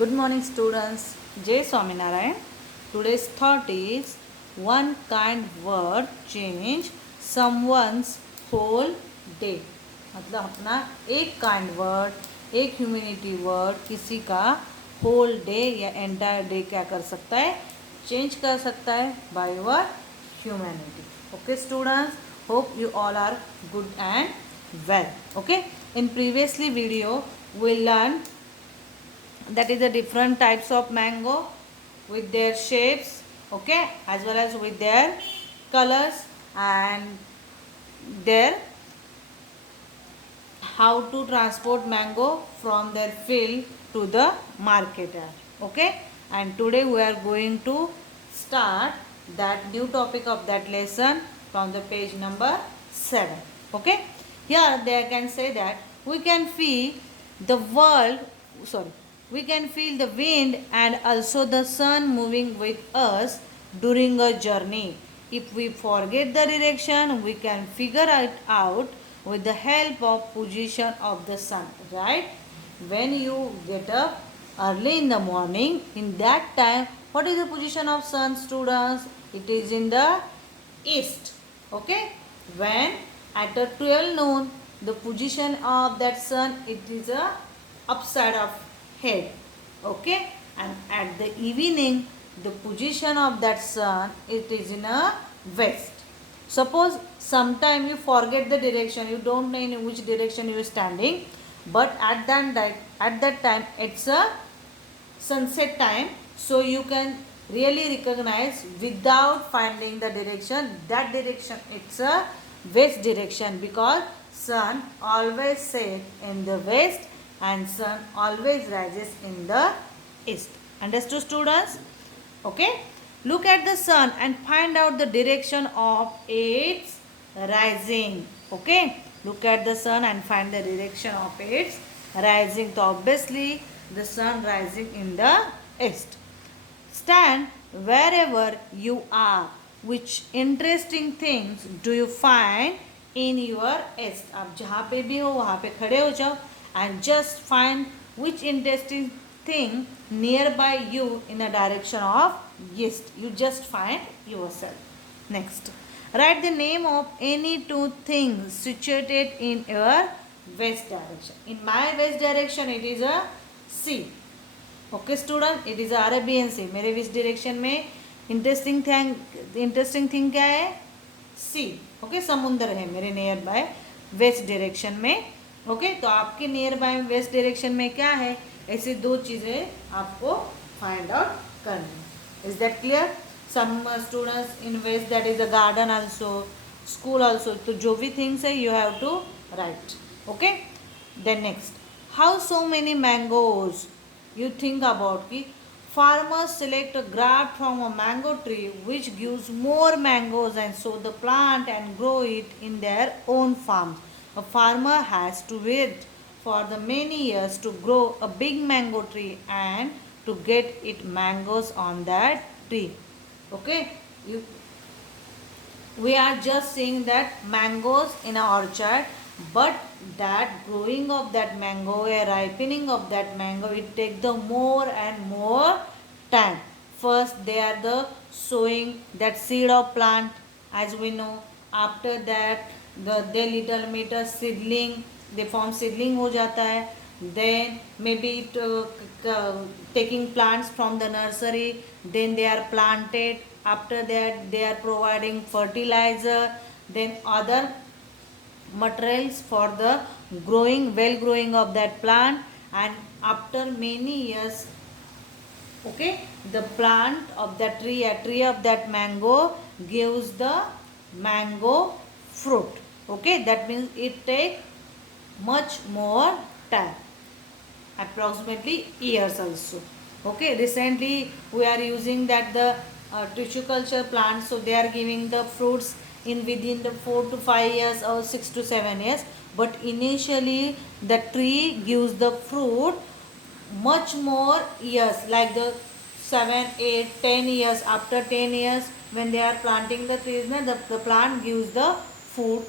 Good morning, students. Jay Swaminarayan. Today's thought is one kind word change someone's whole day. मतलब अपना एक kind word, एक humanity word किसी का whole day या एंटायर डे क्या कर सकता है, चेंज कर सकता है bye were humanity. Okay, students, hope you all are good and well. Okay, in previously video we learned that is the different types of mango with their shapes, okay, as well as with their colors and their how to transport mango from their field to the market, okay. And today we are going to start that new topic of that lesson from the page number 7, okay. Here they can say that we can feel the world, sorry, we can feel the wind and also the sun moving with us during a journey. If we forget the direction, we can figure it out with the help of position of the sun, right? When you get up early in the morning, in that time, what is the position of sun, students? It is in the east, okay. When at a 12 noon, the position of that sun, it is a upside of head, okay. And at the evening, the position of that sun, it is in a west. Suppose sometime you forget the direction, you don't know in which direction you are standing, but at that time it's a sunset time, so you can really recognize without finding the direction, that direction it's a west direction, because sun always set in the west and sun always rises in the east. Understood, students? Okay, look at the sun and find out the direction of its rising. Okay, look at the sun and find the direction of its rising. So obviously the sun rising in the east. Stand wherever you are. Which interesting things do you find in your east? आप जहाँ पे भी हो वहाँ पे खड़े हो जाओ and just find which interesting thing nearby you in the direction of east. You just find yourself. Next, write the name of any two things situated in your west direction. In my west direction, it is a sea. Okay, student, it is a Arabian Sea. मेरे west direction में interesting thing क्या है? सी. Okay, समुद्र है मेरे near by west direction में. Okay, तो आपके नियर बाय वेस्ट डायरेक्शन में क्या है? ऐसे दो चीज़ें आपको फाइंड आउट करनी. Is that clear? Some students in west that is a garden also, school also. तो जो भी थिंग्स है you have to write. Okay, then next, how so many mangoes you think about ki farmers select a graft from a mango tree which gives more mangoes and sow the plant and grow it in their own farm. A farmer has to wait for the many years to grow a big mango tree and to get it mangoes on that tree. Okay, we are just seeing that mangoes in an orchard, but that growing of that mango, a ripening of that mango, it take the more and more time. First they are the sowing that seed of plant, as we know. After that the little meter seedling, they form seedling हो जाता है. Then maybe taking plants from the nursery, then they are planted. After that they are providing fertilizer, then other materials for the well growing of that plant. And after many years, okay, the plant of that tree, a tree of that mango gives the mango fruit. Okay, that means it take much more time, approximately years also. Okay, recently we are using that the tissue culture plants, so they are giving the fruits in within the 4 to 5 years or 6 to 7 years, but initially the tree gives the fruit much more years, like the 7, 8, 10 years. After 10 years when they are planting the trees, the plant gives the fruit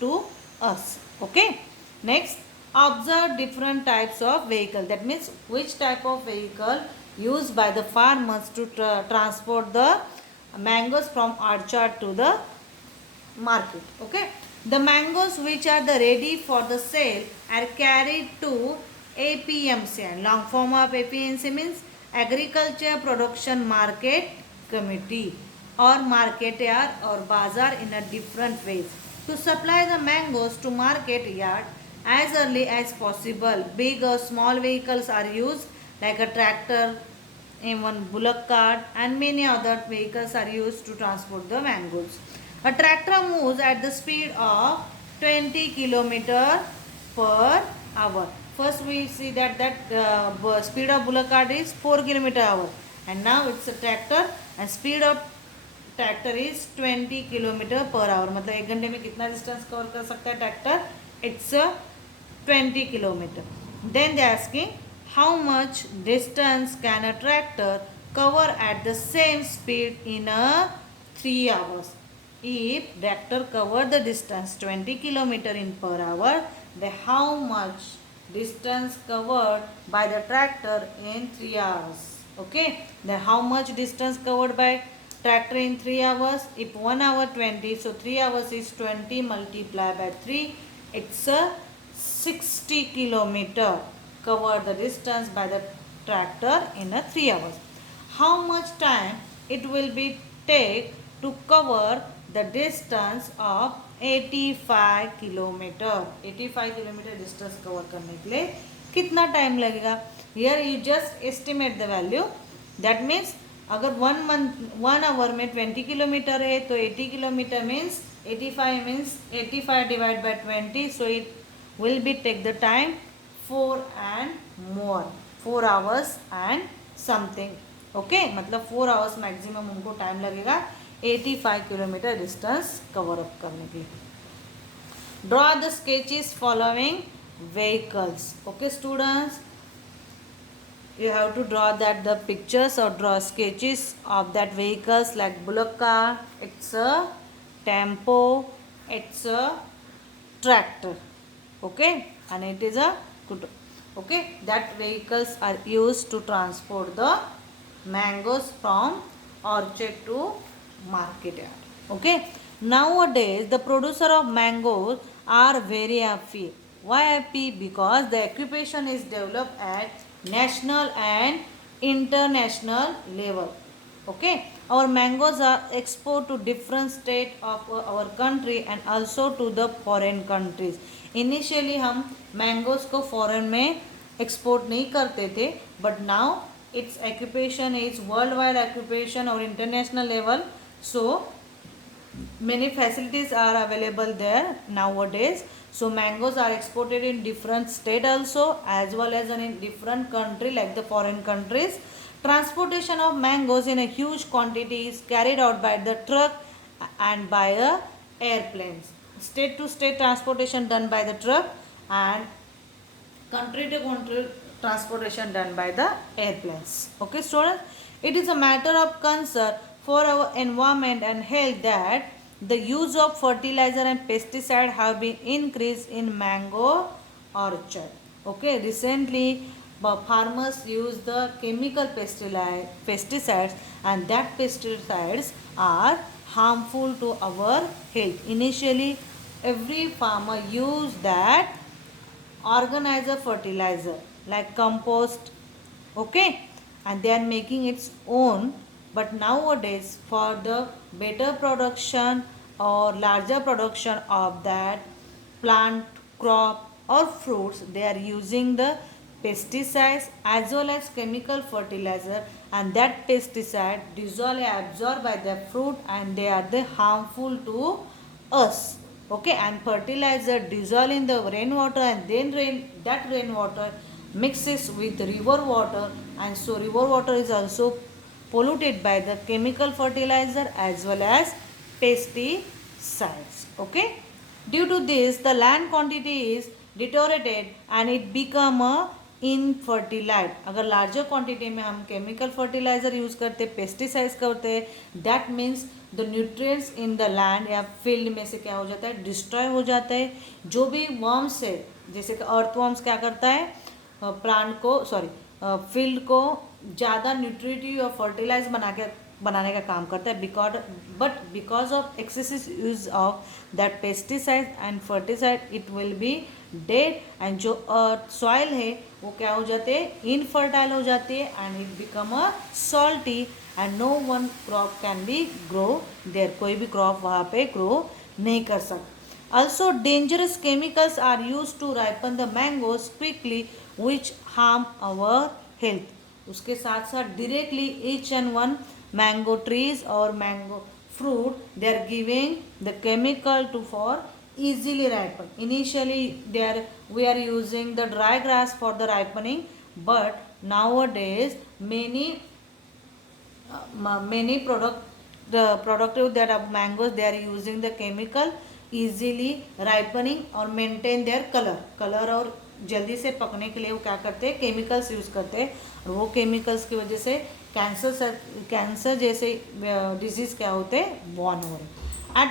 to us. Okay, next, Observe different types of vehicle. That means which type of vehicle used by the farmers to transport the mangoes from orchard to the market. Okay, the mangoes which are the ready for the sale are carried to APMC, and long form of APMC means Agriculture Production Market Committee or market yard or bazaar in a different ways to supply the mangoes to market yard as early as possible. Big or small vehicles are used like a tractor, even bullock cart, and many other vehicles are used to transport the mangoes. A tractor moves at the speed of 20 km per hour. First we see that speed of bullock cart is 4 km hour, and now it's a tractor and speed of tractor is 20 kilometre per hour. मतलब 1 घंटे में कितना distance cover कर सकता है tractor? It's 20 kilometre. Then they asking how much distance can a tractor cover at the same speed in 3 hours. If tractor cover the distance 20 kilometer in per hour, then how much distance covered by the tractor in 3 hours? Okay, then how much distance covered by tractor in 3 hours? If 1 hour 20, so 3 hours is 20 multiplied by 3, it's a 60 kilometer cover the distance by the tractor in a 3 hours. How much time it will be take to cover the distance of 85 kilometre. 85 kilometre distance cover करने के लिए कितना time लगेगा? Here you just estimate the value. That means अगर 1 hour में 20 kilometre है तो 80 kilometre means 85 means 85 divide by 20, so it will be take the time 4 and more, 4 hours and something. Okay, मतलब 4 hours मैक्सिमम उनको time लगेगा 85 kilometre distance cover up करने के लिए. Draw the sketches following vehicles. Okay students, you have to draw that the pictures or draw sketches of that vehicles like bullock car, it's a tempo, it's a tractor. Okay, and it is a okay, that vehicles are used to transport the mangoes from orchard to market yard. Okay, nowadays the producer of mangoes are very happy. Why happy? Because the occupation is developed at national and international level. Okay, our mangoes are export to different state of our country and also to the foreign countries. Initially हम mangoes को foreign में export नहीं करते थे, but now its occupation is worldwide occupation or international level. So many facilities are available there nowadays. So mangoes are exported in different state also as well as in different country like the foreign countries. Transportation of mangoes in a huge quantity is carried out by the truck and by airplanes. State to state transportation done by the truck and country to country transportation done by the airplanes. Okay students, it is a matter of concern for our environment and health that the use of fertilizer and pesticide have been increased in mango orchard. Okay, recently farmers use the chemical pesticides and that pesticides are harmful to our health. Initially every farmer used that organizer fertilizer like compost, okay, and they are making its own. But nowadays for the better production or larger production of that plant, crop or fruits, they are using the pesticides as well as chemical fertilizer, and that pesticide dissolve absorbed by the fruit and they are the harmful to us. Okay, and fertilizer dissolve in the rainwater and then that rainwater mixes with river water, and so river water is also polluted by the chemical fertilizer as well as pesticides. Okay, due to this the land quantity is deteriorated and it become a in fertilize, अगर larger quantity में हम chemical fertilizer use करते, pesticides करते, that means the nutrients in the land या field में से क्या हो जाता है, डिस्ट्रॉय हो जाता है। जो भी वर्म्स है, जैसे कि अर्थ वर्म्स क्या करता है, प्लांट को फील्ड को ज़्यादा न्यूट्रिटिव और फर्टिलाइज बनाने का काम करता है। Because of excessive use of that pesticide and fertiside it will be dead, and जो सॉइल है वो क्या हो जाते हैं, इनफर्टाइल हो जाती है, and it become a salty and no one crop can be grow there, कोई भी क्रॉप वहाँ पे ग्रो नहीं कर सकता। Also, dangerous chemicals are used to ripen the mangoes quickly, which harm our health. उसके साथ साथ directly each and one mango trees or mango fruit, they are giving the chemical to for easily ripen. Initially, we are using the dry grass for the ripening, but nowadays many productive that of mangoes, they are using the chemical easily ripening और maintain their colour और जल्दी से पकने के लिए वो क्या करते हैं, केमिकल्स यूज़ करते हैं, और वो केमिकल्स की वजह से कैंसर जैसे डिजीज़ क्या होते हैं, बॉर्न हो रहे। At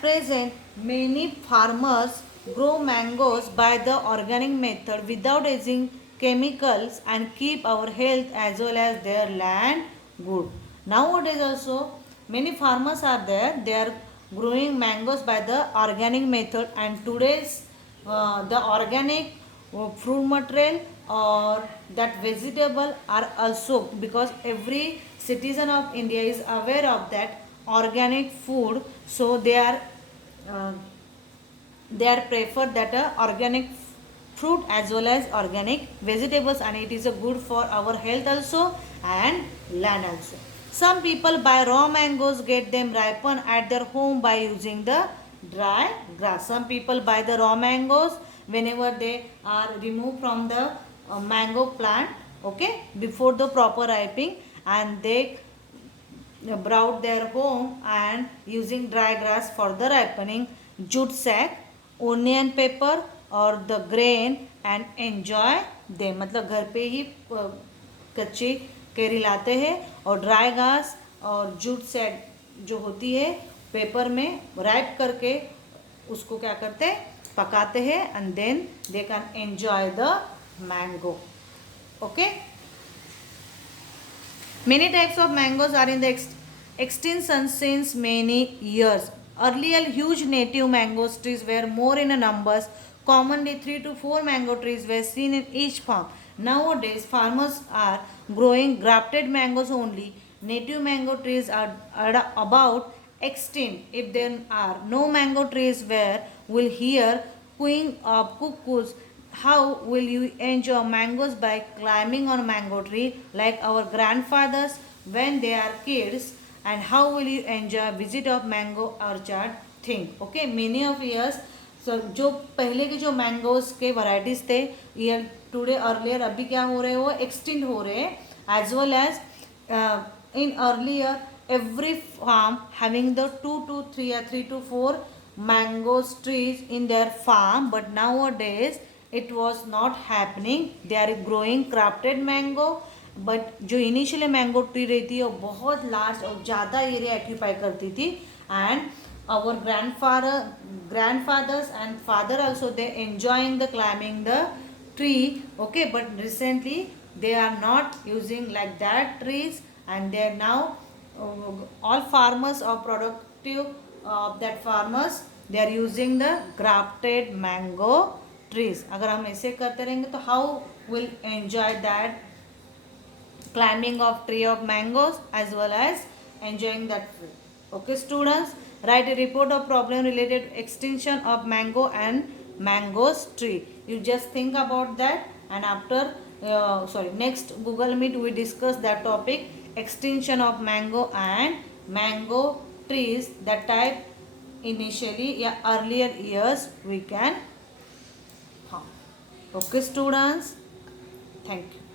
present many farmers grow mangoes by the organic method without using chemicals and keep our health as well as their land good. Nowadays also many farmers are there, they are growing mangoes by the organic method, and today's the organic fruit material or that vegetable are also, because every citizen of India is aware of that organic food, so uh, they are prefer that organic fruit as well as organic vegetables, and it is a good for our health also and land also. Some people buy raw mangoes, get them ripen at their home by using the dry grass. Some people buy the raw mangoes whenever they are removed from the mango plant, okay, before the proper ripening, and they brought their home and using dry grass for the ripening, jute sack, onion paper और the grain and enjoy दे, मतलब घर पे ही कच्ची carry लाते हैं और dry घास और jute sac जो होती है पेपर में रैप करके उसको क्या करते हैं, पकाते हैं, and then they can enjoy the mango. Okay, many types of mangoes are in the extinction since many years. Earlier, huge native mango trees were more in numbers. Commonly, 3 to 4 mango trees were seen in each farm. Nowadays, farmers are growing grafted mangoes only. Native mango trees are about extinct. If there are no mango trees, where will hear cooing of cuckoos? How will you enjoy mangoes? By climbing on mango tree like our grandfathers when they are kids. And how will you enjoy visit of mango orchard? Think. Okay, many of years, so जो पहले के जो mangoes के varieties थे, ये today earlier अभी क्या हो रहे हो, एक्सटिंक्ट हो रहे हैं, as well as in earlier every farm having the 2 to 3 or 3 to 4 mango trees in their farm, but nowadays it was not happening. They are growing crafted mango, but जो initially mango tree रहती है वो बहुत large और ज़्यादा area occupy करती थी, and our grandfathers and father also they enjoying the climbing the tree, okay, but recently they are not using like that trees, and they are now all farmers or productive of that farmers they are using the grafted mango trees. अगर हम ऐसे करते रहेंगे तो how will enjoy that climbing of tree of mangoes as well as enjoying that tree. Okay students, write a report of problem related to extinction of mango and mangoes tree. You just think about that, and after next Google Meet we discuss that topic, extinction of mango and mango trees, that type initially earlier years we can. Okay students, thank you.